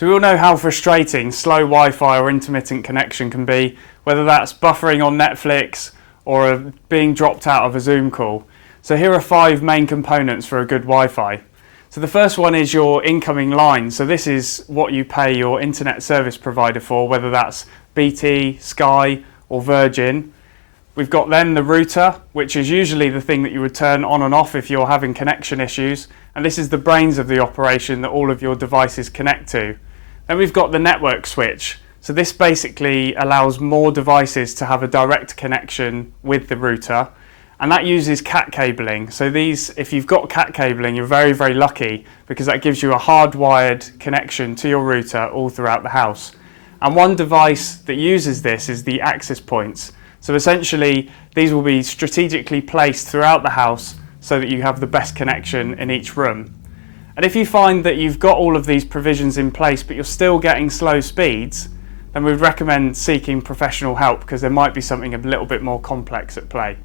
So we all know how frustrating slow Wi-Fi or intermittent connection can be, whether that's buffering on Netflix or being dropped out of a Zoom call. So here are 5 main components for a good Wi-Fi. So the first one is your incoming line. So this is what you pay your internet service provider for, whether that's BT, Sky or Virgin. We've got then the router, which is usually the thing that you would turn on and off if you're having connection issues. And this is the brains of the operation that all of your devices connect to. Then we've got the network switch. So this basically allows more devices to have a direct connection with the router, and that uses cat cabling. So if you've got cat cabling, you're very, very lucky because that gives you a hardwired connection to your router all throughout the house. And one device that uses this is the access points. So essentially, these will be strategically placed throughout the house so that you have the best connection in each room. And if you find that you've got all of these provisions in place but you're still getting slow speeds, then we'd recommend seeking professional help because there might be something a little bit more complex at play.